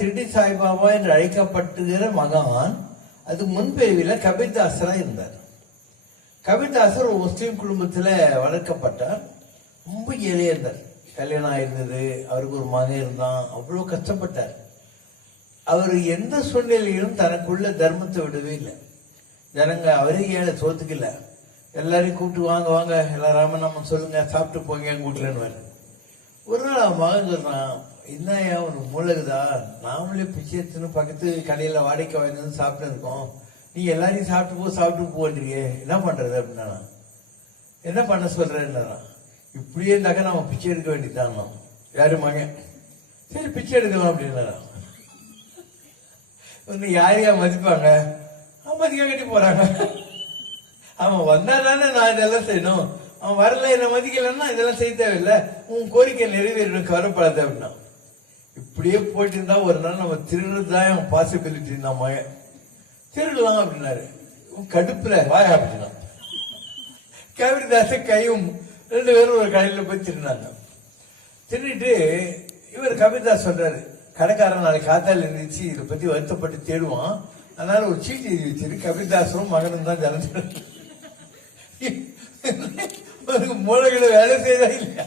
திருடி சாய்பாபா என்று அழைக்கப்பட்டுகிற மகான் அது முன்பிரிவில் கபிதாசரா இருந்தார். கபிதாசர் ஒரு முஸ்லீம் குடும்பத்தில் வளர்க்கப்பட்டார். ரொம்ப ஏழையா இருந்தார். கல்யாணம் ஆயிருந்தது அவருக்கு ஒரு மகன் இருந்தான் அவ்வளோ கஷ்டப்பட்டார். அவர் எந்த சூழ்நிலையிலும் தனக்குள்ள தர்மத்தை விடவே இல்லை. ஜனங்க அவரே ஏழை சோத்துக்கல. எல்லாரையும் கூப்பிட்டு வாங்க வாங்க எல்லாம் ராமநாமம் சொல்லுங்க சாப்பிட்டு போங்க என் வீட்டுலன்னு ஒரு நாள் அவன் மகன் சொல்றான் என்னையா உனக்கு மூலகுதா நாமளே பிச்சை எடுத்துன்னு பக்கத்து கடையில் வாடகை வாங்கி வந்து சாப்பிட்டு இருக்கோம். நீ எல்லாரையும் சாப்பிட்டு போ சாப்பிட்டு போன்றியே என்ன பண்ணுறது அப்படின்னா என்ன பண்ண சொல்கிறேன்னா இப்படியே இருந்தாக்கா நம்ம பிச்சை எடுக்க வேண்டியதானோ யாரு மகன்? சரி பிச்சை எடுக்கலாம் அப்படின்னா ஒன்று யார் யார் மதிப்பாங்க? அவன் மதிக்க கட்டி போகிறாங்க அவன் வந்தா தானே நான் இதெல்லாம் செய்யணும். அவன் வரல என்னை மதிக்கலன்னா இதெல்லாம் செய்ய தேவையில்லை. உன் கோரிக்கை நிறைவேறணும் கவலைப்படாத அப்படின்னா. இப்படியே போயிட்டு இருந்தா ஒரு நாள் நம்ம திருடுறதுதான் பாசிபிலிட்டி நம்ம திருடலாம் அப்படின்னாரு. கடுப்புல வாயா அப்படின்னா. கவிரிதாச கையும் ரெண்டு பேரும் ஒரு கடையில் போய் திருடினாங்க. திருடிட்டு இவர் கவிதாஸ் சொல்றாரு கடைக்காரன் நாளைக்கு காத்தால இருந்துச்சு இதை பத்தி வருத்தப்பட்டு தேடுவான். அதனால ஒரு சீட்டு எழுதி வச்சிரு. கவிதாசரும் மகனும் தான் ஜனத்தரும் மூளைகளை வேலை செய்தா இல்லையா?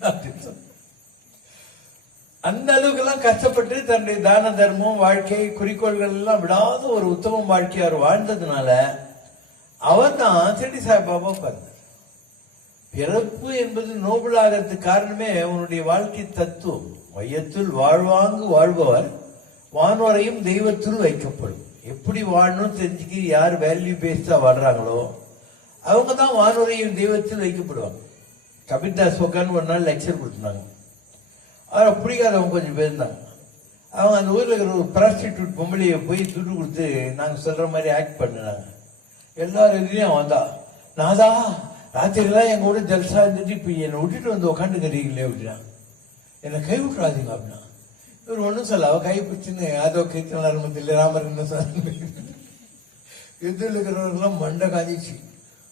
அப்படின்னு சொன்னான். அந்த அளவுக்கு எல்லாம் கஷ்டப்பட்டு தன்னுடைய தான தர்மம் வாழ்க்கை குறிக்கோள்கள் எல்லாம் விடாத ஒரு உத்தமம் வாழ்க்கை அவர் வாழ்ந்ததுனால அவர் தான் திருடி சாய்பாபா பிறந்தார். பிறப்பு என்பது நோபல் ஆகிறதுக்கு காரணமே அவனுடைய வாழ்க்கை தத்துவம். மையத்தில் வாழ்வாங்கு வாழ்பவர் வானோரையும் தெய்வத்தில் வைக்கப்படும். எப்படி வாழணும் தெரிஞ்சுக்கி யார் வேல்யூ பேஸ்டா வாழ்றாங்களோ அவங்க தான் வானோரையும் தெய்வத்தில் வைக்கப்படுவாங்க. கபிதாஸ் உட்காந்து ஒரு நாள் லெக்சர் கொடுத்துருந்தாங்க. அவரை பிடிக்காதவங்க கொஞ்சம் பேர் இருந்தாங்க அவங்க அந்த ஊரில் இருக்கிற ஒரு ப்ராஸ்டியூட் பொம்பளையை போய் துட்டு கொடுத்து நாங்கள் சொல்கிற மாதிரி ஆக்ட் பண்ணினாங்க. எல்லாரும் இதுலேயும் வந்தா நாதா ராத்திரிலாம் எங்கள் கூட ஜல்சா இருந்துட்டு இப்போ என்னை விட்டுட்டு வந்து உட்காந்துக்கிறீங்களே அப்படின்னா என்னை கை விட்டுறாதீங்க அப்படின்னா இவர் ஒன்றும் சொல்ல அவள் கை பிடிச்சின்னு அதோ கீர்த்தன ஆரம்பத்தில் ராமர் என்ன சார் எதிரில் இருக்கிறவர்கள்லாம் மண்டை காஞ்சிச்சு.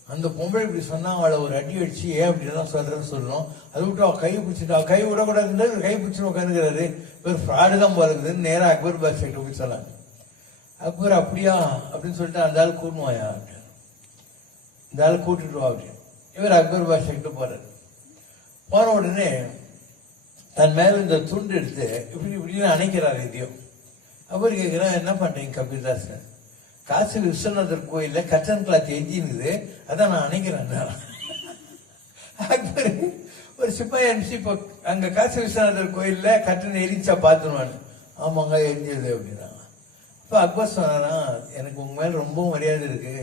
அந்த பொம்பளை இப்படி சொன்னா அவளை ஒரு அடி அடிச்சு ஏன் அப்படிலாம் சொல்றேன்னு சொல்லணும் அதை விட்டு அவள் கை பிடிச்சிட்டு அவள் கை விடக்கூடாதுன்னு கை பிடிச்சி உட்காந்துக்கிறாரு இவர் ஃப்ராடு தான் போறதுன்னு நேராக அக்பர் பாஸ் கிட்ட போய் சொன்னாங்க. அக்பர் அப்படியா? அப்படின்னு சொல்லிட்டு அந்த ஆள் கூட்டுவாயா அப்படின்னு இந்த ஆள் கூட்டிட்டு வா அப்படின்னு இவர் அக்பர் பாஷா கிட்ட போறாரு. போன உடனே தன் மேல இந்த துண்டு எடுத்து இப்படி இப்படின்னு அணைக்கிறார் இதையும். அப்புறம் கேட்கிறா என்ன பண்றீங்க கபிதாஸ் காசி விஸ்வநாதர் கோயில்ல கட்டன் கிளாத் எஞ்சினுது அதான் நான் அணைக்கிறேன். அக்பர் ஒரு சிப்பாய் அனுப்பிச்சு இப்போ அங்க காசி விஸ்வநாதர் கோயில்ல கட்டன் எரிச்சா பார்த்துருவான் ஆமாங்க எரிஞ்சது அப்படின்னா. இப்போ அக்பர் சொன்னாரா எனக்கு உங்க மேல ரொம்ப மரியாதை இருக்கு.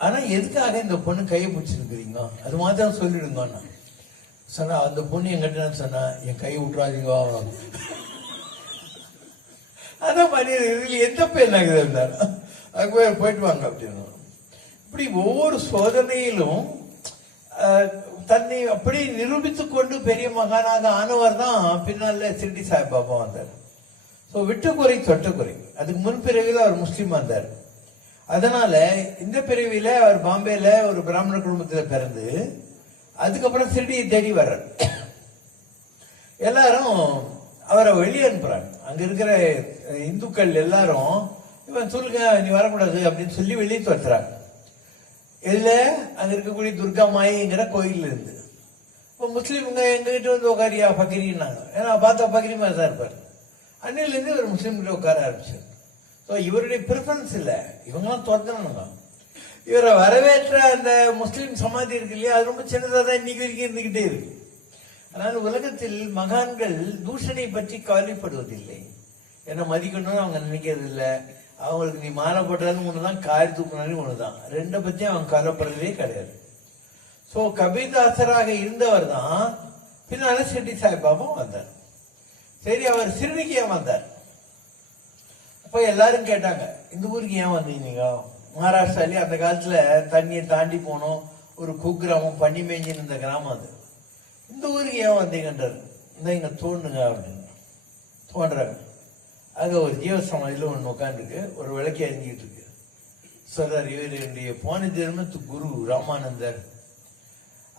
ஆனா எதுக்காக இந்த பொண்ணு கையை பிடிச்சிருக்கிறீங்க? அது மாத்திரம் சொல்லிடுங்கண்ணா சொன்னா அந்த பொண்ணு என்கிட்ட சொன்னா என் கை விட்டுறாதீங்க. அதான் மரியாதை இதுல எந்த பேர் நாங்கள் இருந்தாரு அங்கே போயிட்டு வாங்க அப்படின்னு. இப்படி ஒவ்வொரு சோதனையிலும் தன்னை அப்படி நிரூபித்து கொண்டு பெரிய மகானாக ஆனவர் தான் பின்னால சிண்டி சாய்பாபா வந்தார். ஸோ விட்டுக்குறை தொட்டுக்குறை. அதுக்கு முன் பிறவியில் அவர் முஸ்லீம் வந்தார். அதனால இந்த பிறவியில் அவர் பாம்பேல ஒரு பிராமண குடும்பத்தில் பிறந்து அதுக்கப்புறம் சிறுடியை தேடி வர்றார். எல்லாரும் அவரை வெளியே அனுப்புறாங்க. அங்கே இருக்கிற இந்துக்கள் எல்லாரும் இவன் சொல்லுங்க நீ வரக்கூடாது அப்படின்னு சொல்லி வெளியே துரத்துறாங்க. இல்லை அங்க இருக்கக்கூடிய துர்கா மாயிங்கிற கோயில் இருந்து இப்போ முஸ்லீம்ங்க எங்ககிட்ட வந்து உட்காரியா பக்கிரின்னாங்க. ஏன்னா பார்த்தா பக்கிரி மாதிரி தான் இருப்பார். அன்னிலேருந்து இவர் முஸ்லீம்கிட்ட உட்கார ஆரம்பிச்சார். ஸோ இவருடைய ப்ரிஃபரன்ஸ் இல்லை. இவங்கெல்லாம் துரத்தணுங்க. இவரை வரவேற்ற அந்த முஸ்லீம் சமாதி இருக்கு இல்லையா அது ரொம்ப சின்னதாக தான் இன்னைக்கு வரைக்கும் இருந்துக்கிட்டே இருக்கு. ஆனால் உலகத்தில் மகான்கள் தூஷணை பற்றி கவலைப்படுவதில்லை. என்ன மதிக்கணும்னு அவங்க நினைக்கிறது இல்லை அவங்களுக்கு நீ மாலை போட்டாலும் காரி காய் தூக்கினாலும் தான் ரெண்டை பத்தி அவங்க கவலைப்படுறதே கிடையாது. ஸோ கபீர்தாசராக இருந்தவர் தான் பின்னால செட்டி சாய்பாபா வந்தார். சரி அவர் சிறுமிக்கு ஏன் வந்தார்? அப்போ எல்லாரும் கேட்டாங்க இந்த ஊருக்கு ஏன் வந்தீங்க நீங்க? அந்த காலத்தில் தண்ணியை தாண்டி போனோம். ஒரு குக்கிராமம் பண்ணி மேய்ஞ்சின்னு இருந்த கிராமம் அது. இந்த ஊருக்கு ஏன் வந்தீங்கன்றார். இந்த இங்கே தோண்டுங்க அப்படின்னு. தோன்றாங்க அங்கே ஒரு ஜீவ சமாதியில் ஒன்று உட்காந்துருக்கு ஒரு விளக்கி அறிஞ்சிக்கிட்டு இருக்கு. சொல்றார் இவர் என்னுடைய போன ஜென்மத்து குரு ராமானந்தர்.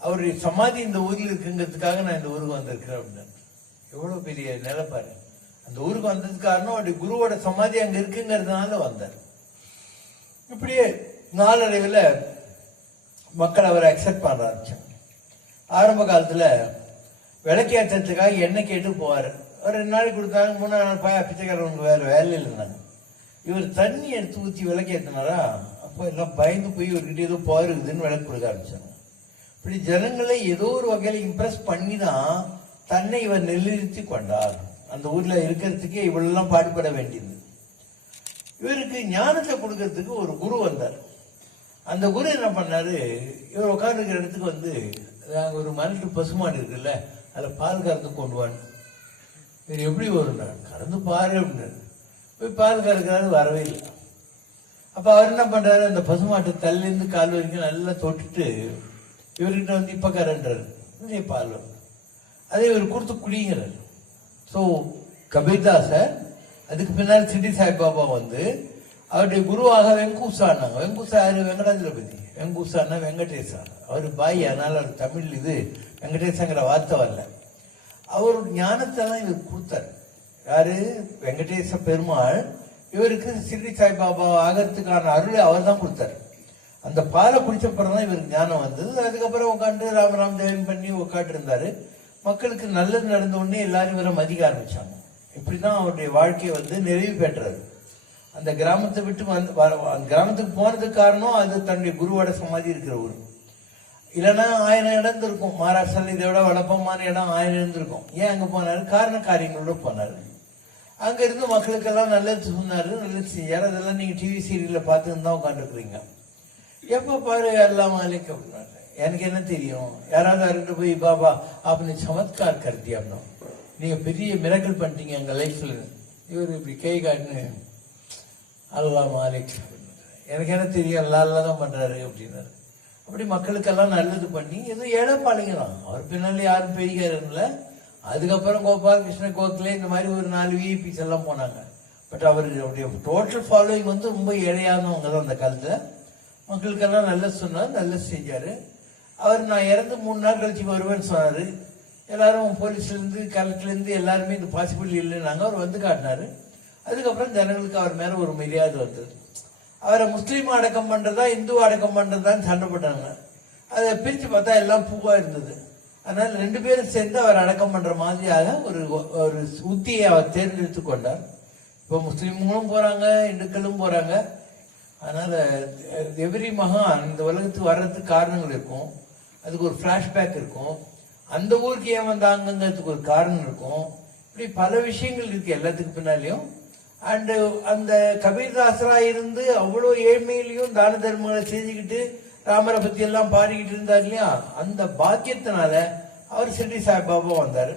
அவருடைய சமாதி இந்த ஊரில் இருக்குங்கிறதுக்காக நான் இந்த ஊருக்கு வந்திருக்கிறேன் அப்படின்னு எவ்வளோ பெரிய நிலப்பாரு அந்த ஊருக்கு வந்ததுக்கு காரணம் அவருடைய குருவோட சமாதி அங்கே இருக்குங்கிறதுனால வந்தார். இப்படியே நாளடைவில் மக்கள் அவரை அக்செப்ட் பண்ண ஆரம்பிச்சாங்க. ஆரம்ப காலத்தில் விளக்கேற்றத்துக்காக எண்ணெய் கேட்டு போவார். ஒரு ரெண்டு நாளைக்கு கொடுத்தாங்க மூணாவது நாள் பாயா பிச்சைக்காரவங்க வேறு வேலையில் இருந்தாங்க இவர் தண்ணி எடுத்து ஊற்றி விளக்கேற்றினாரா அப்போ எல்லாம் பயந்து போய் இவர்கிட்ட ஏதோ போயிருக்குதுன்னு விளக்கு கொடுக்க ஆரம்பிச்சாங்க. இப்படி ஜனங்களை ஏதோ ஒரு வகையில் இம்ப்ரெஸ் பண்ணி தான் தன்னை இவர் நிலைநிறுத்தி கொண்டார். அந்த ஊரில் இருக்கிறதுக்கே இவ்வளோலாம் பாடுபட வேண்டியது. இவருக்கு ஞானத்தை கொடுக்கறதுக்கு ஒரு குரு வந்தார். அந்த குரு என்ன பண்ணாரு? இவர் உட்காந்துருக்கிற இடத்துக்கு வந்து நாங்கள் ஒரு மரட்டு பசுமாடு இருக்குல்ல அதில் பால் கறந்து கொண்டு வான்னு இது எப்படி வரும் கடந்து பாரு அப்படின்னு போய் பால் கறக்கிறாரு வரவே இல்லை. அப்போ அவர் என்ன பண்ணுறாரு அந்த பசுமாட்டை தள்ளிருந்து கால் வரைக்கும் நல்லா தொட்டுட்டு இவர்கிட்ட வந்து இப்போ கரன்றாரு இதே பால் வரும். அதே இவர் கொடுத்து குடிங்கிறார். ஸோ கபீர்தாசர் அதுக்கு பின்னால் சிட்டி சாய்பாபா வந்து அவருடைய குருவாக வெங்கூசானாங்க வெங்கூசா யார்? வெங்கடாஜலபதி. வெங்கூசானா வெங்கடேசா. அவர் பாய் அதனால் அவர் தமிழ் இது. வெங்கடேசங்கிற வார்த்தை வரல. அவர் ஞானத்தெல்லாம் இவர் கொடுத்தார். யாரு? வெங்கடேச பெருமாள். இவருக்கு சிறுடி சாய்பாபா ஆகிறதுக்கான அருளை அவர் தான் கொடுத்தாரு. அந்த பாலை குடிச்ச அப்புறம் தான் இவருக்கு ஞானம் வந்தது. அதுக்கப்புறம் உட்காந்து ராமராம் தேவன் பண்ணி உட்காந்து இருந்தாரு மக்களுக்கு நல்லது நடந்த உடனே எல்லாரும் இவரை மதிக்க ஆரம்பிச்சாங்க. இப்படிதான் அவருடைய வாழ்க்கையை வந்து நிறைவு பெற்றது. அந்த கிராமத்தை விட்டு வந்து வர- அந்த கிராமத்துக்கு போனதுக்கு காரணம் அது தன்னுடைய குருவோட சமாதி இருக்கிற ஊர். இல்லைன்னா ஆயிரம் இடம் இருந்திருக்கும். மகாராஷ்டிரால இதை விட வளப்பமான இடம் ஆயிரம் இருந்திருக்கும். ஏன் அங்கே போனாரு? காரண காரியங்களோட போனாரு. அங்கே இருந்து மக்களுக்கெல்லாம் நல்லது சொன்னார் நல்லது செஞ்சாரு அதெல்லாம் நீங்கள் டிவி சீரியலில் பார்த்துன்னு தான் உட்காந்துருக்குறீங்க எப்போ பாரு எல்லாம் மாலிக் அப்படின்னாரு எனக்கு என்ன தெரியும்? யாராவது அருண்டு போய் பாபா அப்படி சமத்கார் கருத்தி அப்படின்னா நீங்கள் பெரிய மிரக்கல் பண்ணிட்டீங்க எங்கள் லைஃப்ல இவர் இப்படி கை காட்டுன்னு அல்லா மாலிக். அப்படின்னாரு. எனக்கு என்ன தெரியும்? அல்லா அல்லா தான் பண்ணுறாரு அப்படின்னாரு. அப்படி மக்களுக்கெல்லாம் நல்லது பண்ணி ஏதோ ஏழை தான் அவர் பின்னால யாரும் பெரியக்காரர் இல்லை. அதுக்கப்புறம் கோபால் கிருஷ்ண கோகலே இந்த மாதிரி ஒரு நாலு விஐபிஸ் எல்லாம் போனாங்க. பட் அவருடைய டோட்டல் ஃபாலோயிங் வந்து ரொம்ப ஏழையானவங்க தான் அந்த காலத்தில். மக்களுக்கெல்லாம் நல்லது சொன்னார் நல்லது செஞ்சார். அவர் நான் இறந்து மூணு நாள் கழிச்சு வருவேன்னு சொன்னார். எல்லாரும் போலீஸ்லேருந்து கலெக்டர்லேருந்து எல்லாருமே இந்த பாசிபிள் இல்லைன்னாங்க. அவர் வந்து காட்டினார். அதுக்கப்புறம் ஜனங்களுக்கு அவர் மேலே ஒரு மரியாதை வந்தது. அவரை முஸ்லீம் அடக்கம் பண்றதா இந்து அடக்கம் பண்றதான்னு சண்டை போட்டாங்க. அதை பிரித்து பார்த்தா எல்லாம் பூவா இருந்தது. அதனால ரெண்டு பேரும் சேர்ந்து அவர் அடக்கம் பண்ற மாதிரியாக ஒரு ஒரு உத்தியை அவர் தேர்ந்தெடுத்து கொண்டார். இப்போ முஸ்லீம்களும் போறாங்க இந்துக்களும் போறாங்க. அதனால எவ்ரி மகான் இந்த உலகத்துக்கு வர்றதுக்கு காரணங்கள் இருக்கும். அதுக்கு ஒரு ஃப்ளாஷ்பேக் இருக்கும். அந்த ஊருக்கு ஏன் வந்தாங்கிறதுக்கு ஒரு காரணம் இருக்கும். இப்படி பல விஷயங்கள் இருக்கு எல்லாத்துக்கு பின்னாலேயும். அண்டு uh, அந்த கபீர்தாசரா இருந்து அவ்வளோ ஏழ்மையிலையும் தான தர்மங்களை செஞ்சுக்கிட்டு ராமரை பற்றி எல்லாம் பாடிக்கிட்டு இருந்தார் இல்லையா? அந்த பாக்கியத்தினால அவர் சிறுடி சாய்பாபா வந்தார்.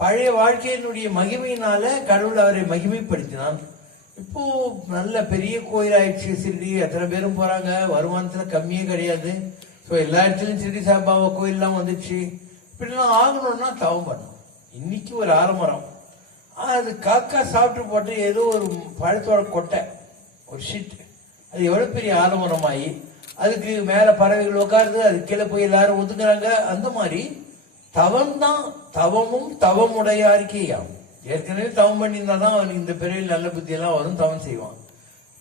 பழைய வாழ்க்கையினுடைய மகிமையினால கடவுள் அவரை மகிமைப்படுத்தினான் இப்போ நல்ல பெரிய கோயில் ஆயிடுச்சு எத்தனை பேரும் போறாங்க? வருமானத்தில் கம்மியே கிடையாது. ஸோ எல்லா இடத்துலையும் சிறுடி சாய்பாபா கோயில்லாம் வந்துச்சு இப்படிலாம் ஆகணும்னா தவம் பண்ணும் இன்னைக்கு ஒரு ஆரம்பரம் அது காக்கா சாப்பிட்டு போட்டு ஏதோ ஒரு பழத்தோட கொட்டை ஒரு ஷீட்டு அது எவ்வளோ பெரிய ஆலமரமாகி அதுக்கு மேலே பறவைகள் உட்காருது அது கீழே போய் எல்லாரும் ஒதுங்குறாங்க. அந்த மாதிரி தவம் தான் தவமும் தவமுடையாருக்கேயாம் ஏற்கனவே தவம் பண்ணியிருந்தா தான் அவன் இந்த பிறவில் நல்ல புத்தியெல்லாம் வரும் தவம் செய்வான்.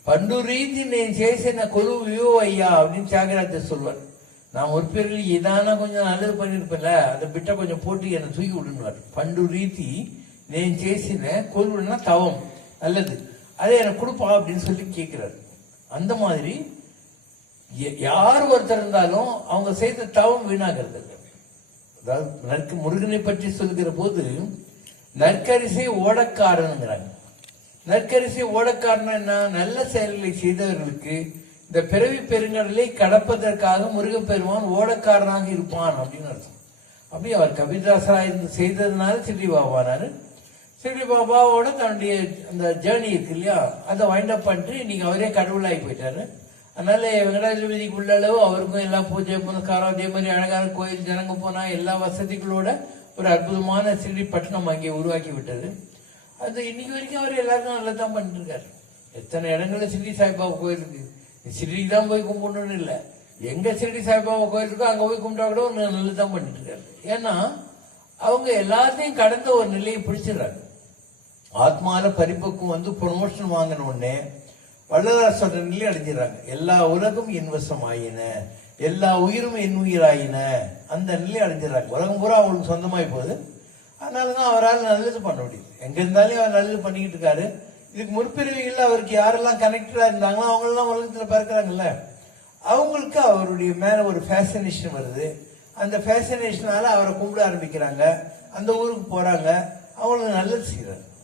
பண்டு ரீதி நான் சேசின கொலுவையோ ஐயா அப்படின்னு தியாகராஜர் சொல்வார். நான் ஒரு பிறவில் இதானா கொஞ்சம் நல்லது பண்ணியிருப்பேன்ல அந்த பிட்டை கொஞ்சம் போட்டு என்னை தூக்கி விடுன்னு பண்டு ரீதி నేను చేసిన கொலுவுனா தவம் நல்லது அதை எனக்கு கொடுப்பா அப்படின்னு சொல்லி கேட்கிறாரு அந்த மாதிரி ய- யார் ஒருத்தர் இருந்தாலும் அவங்க செய்த தவம் வீணாகிறது இல்லை அதாவது நற்கு முருகனை பற்றி சொல்கிற போது நற்கரிசை ஓடக்காரனுங்கிறாங்க நற்கரிசை ஓடக்காரன் என்ன நல்ல செயல்களை செய்தவர்களுக்கு இந்த பிறவி பெருங்கடலை கடப்பதற்காக முருகப்பெருமான் ஓடக்காரனாக இருப்பான் அப்படின்னு அர்த்தம் அப்படி அவர் கபிதாசரா இருந்து செய்ததுனால சிறி பாபானாரு சிறி பாபாவோட தன்னுடைய அந்த ஜேர்னி இருக்கு இல்லையா? அதை வைண்ட் அப் பண்ணிட்டு இன்னைக்கு அவரே கடவுளாகி போயிட்டாரு. அதனால வெங்கடாஜபதிக்கு உள்ள அளவு அவருக்கும் எல்லா பூஜை புனஸ்காரம் அதே மாதிரி அழகான கோயில் ஜனங்க போனா எல்லா வசதிகளோட ஒரு அற்புதமான சிறி பட்டணம் அங்கே உருவாக்கி விட்டது. அது இன்னைக்கு வரைக்கும் அவர் எல்லாருக்கும் நல்லா தான் பண்ணிட்டு இருக்காரு எத்தனை இடங்கள்ல சிறி சாய்பாபா கோயில் இருக்கு? சிறி தான் போய் கும்பிடணும்னு இல்லை. எங்க சிறடி சாய்பாபா கோயில் இருக்கோ அங்க போய் கும்பிட்டா கூட ஒன்று நல்லா தான் பண்ணிட்டு இருக்காரு ஏன்னா அவங்க எல்லாத்தையும் கடந்த ஒரு நிலையை பிடிச்சிடுறாங்க. ஆத்மால பரிபக்குவம் வந்து ப்ரொமோஷன் வாங்கின உடனே வள்ளலார் சொல்ற அடைஞ்சிடறாங்க. எல்லா உலகம் இன்வசம் ஆயின எல்லா உயிரும் என் உயிராயின. அந்த நிலையை அடைஞ்சிடறாங்க. உலகம் பூரா அவங்களுக்கு சொந்தமாகி போகுது. அதனால தான் அவரால் நல்லது பண்ண முடியுது. எங்க இருந்தாலும் அவர் நல்லது பண்ணிக்கிட்டு இருக்காரு. இதுக்கு முற்பிறவிகள் அவருக்கு யாரெல்லாம் கனெக்டடா இருந்தாங்களோ அவங்களெல்லாம் உலகத்தில் பிறக்கிறாங்கல்ல. அவங்களுக்கு அவருடைய மேல ஒரு ஃபேசினேஷன் வருது. அந்த ஃபேசினேஷனால அவரை கும்பிட ஆரம்பிக்கிறாங்க. அந்த ஊருக்கு போறாங்க. அவங்களுக்கு நல்லது செய்யறாங்க